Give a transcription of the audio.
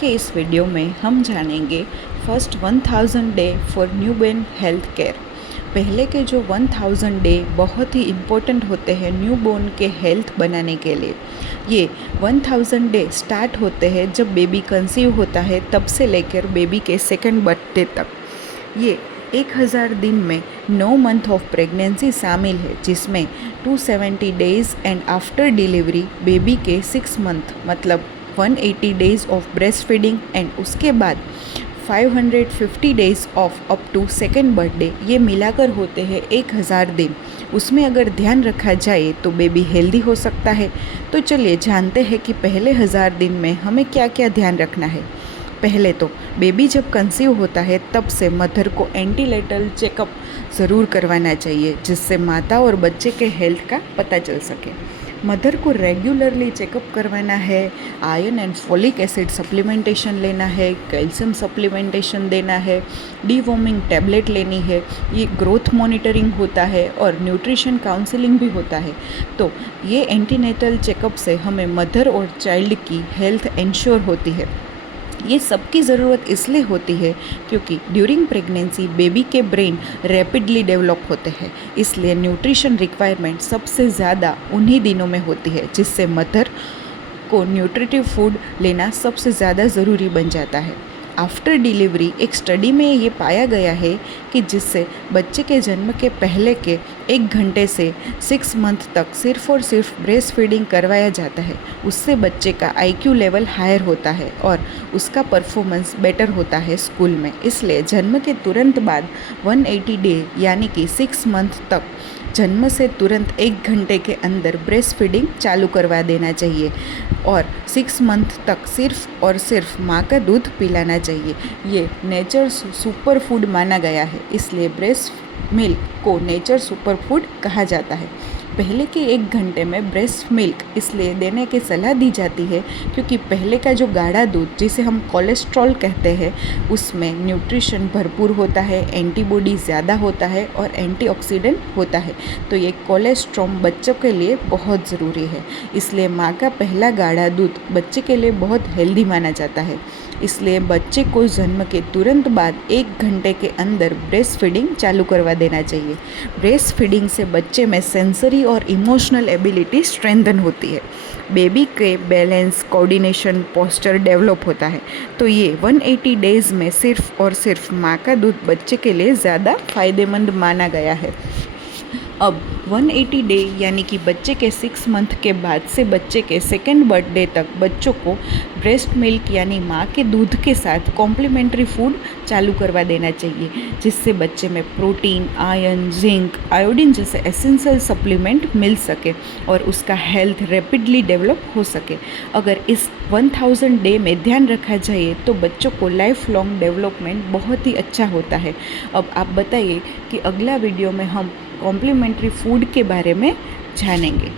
कि इस वीडियो में हम जानेंगे first 1000 day for newborn health care. पहले के जो 1000 डे बहुत ही इम्पोर्टेंट होते हैं न्यूबॉर्न के हेल्थ बनाने के लिए। ये 1000 डे स्टार्ट होते हैं जब बेबी कंसीव होता है, तब से लेकर बेबी के सेकंड बर्थडे तक। ये 1000 दिन में 9 मंथ ऑफ प्रेगनेंसी शामिल है, जिसमें 270 days and after delivery baby के 6 मंथ मतलब 180 days of breast feeding and उसके बाद 550 days of up to second birthday, ये मिलाकर होते हैं 1000 दिन। उसमें अगर ध्यान रखा जाए तो बेबी हेल्दी हो सकता है। तो चलिए जानते हैं कि पहले 1000 दिन में हमें क्या क्या ध्यान रखना है। पहले तो बेबी जब कंसीव होता है तब से मदर को एंटीनेटल चेकअप ज़रूर करवाना चाहिए, जिससे माता और बच्चे के हेल्थ का पता चल सके। मदर को रेगुलरली चेकअप करवाना है, iron and folic acid supplementation लेना है, कैल्शियम सप्लीमेंटेशन देना है, डीवॉर्मिंग टैबलेट लेनी है, ये ग्रोथ मॉनिटरिंग होता है और न्यूट्रिशन काउंसलिंग भी होता है। तो ये एंटीनेटल चेकअप से हमें मदर और चाइल्ड की हेल्थ इंश्योर होती है। ये सबकी ज़रूरत इसलिए होती है क्योंकि ड्यूरिंग प्रेगनेंसी बेबी के ब्रेन रैपिडली डेवलप होते हैं, इसलिए न्यूट्रिशन रिक्वायरमेंट सबसे ज़्यादा उन्हीं दिनों में होती है, जिससे मदर को न्यूट्रिटिव फूड लेना सबसे ज़्यादा ज़रूरी बन जाता है। आफ्टर डिलीवरी एक स्टडी में ये पाया गया है कि जिससे बच्चे के जन्म के पहले के 1 घंटे से 6 मंथ तक सिर्फ और सिर्फ ब्रेस्ट फीडिंग करवाया जाता है, उससे बच्चे का IQ लेवल हायर होता है और उसका परफॉर्मेंस बेटर होता है स्कूल में। इसलिए जन्म के तुरंत बाद 180 डे यानी कि 6 मंथ तक जन्म से तुरंत 1 घंटे के अंदर ब्रेस्ट फीडिंग चालू करवा देना चाहिए और 6 मंथ तक सिर्फ और सिर्फ माँ का दूध पिलाना चाहिए। ये नेचर सुपर फूड माना गया है, इसलिए ब्रेस्ट मिल्क को नेचर सुपर फूड कहा जाता है। पहले के 1 घंटे में ब्रेस्ट मिल्क इसलिए देने की सलाह दी जाती है क्योंकि पहले का जो गाढ़ा दूध, जिसे हम कोलेस्ट्रॉल कहते हैं, उसमें न्यूट्रिशन भरपूर होता है, एंटीबॉडी ज़्यादा होता है और एंटीऑक्सीडेंट होता है। तो ये कोलेस्ट्रॉल बच्चों के लिए बहुत ज़रूरी है, इसलिए माँ का पहला गाढ़ा दूध बच्चे के लिए बहुत हेल्दी माना जाता है। इसलिए बच्चे को जन्म के तुरंत बाद 1 घंटे के अंदर ब्रेस्ट फीडिंग चालू करवा देना चाहिए। ब्रेस्ट फीडिंग से बच्चे में सेंसरी और इमोशनल एबिलिटी स्ट्रेंथन होती है। बेबी के बैलेंस, कोऑर्डिनेशन, पोस्चर डेवलप होता है। तो ये 180 डेज़ में सिर्फ और सिर्फ माँ का दूध बच्चे के लिए ज़्यादा फ़ायदेमंद माना गया है। अब 180 डे यानी कि बच्चे के 6 मंथ के बाद से बच्चे के सेकेंड बर्थडे तक बच्चों को ब्रेस्ट मिल्क यानी माँ के दूध के साथ कॉम्प्लीमेंट्री फूड चालू करवा देना चाहिए, जिससे बच्चे में प्रोटीन, आयरन, जिंक, आयोडीन जैसे एसेंशियल सप्लीमेंट मिल सके और उसका हेल्थ रैपिडली डेवलप हो सके। अगर इस 1000 डे में ध्यान रखा जाए तो बच्चों को लाइफ लॉन्ग डेवलपमेंट बहुत ही अच्छा होता है। अब आप बताइए कि अगला वीडियो में हम कॉम्प्लीमेंट्री फूड के बारे में जानेंगे।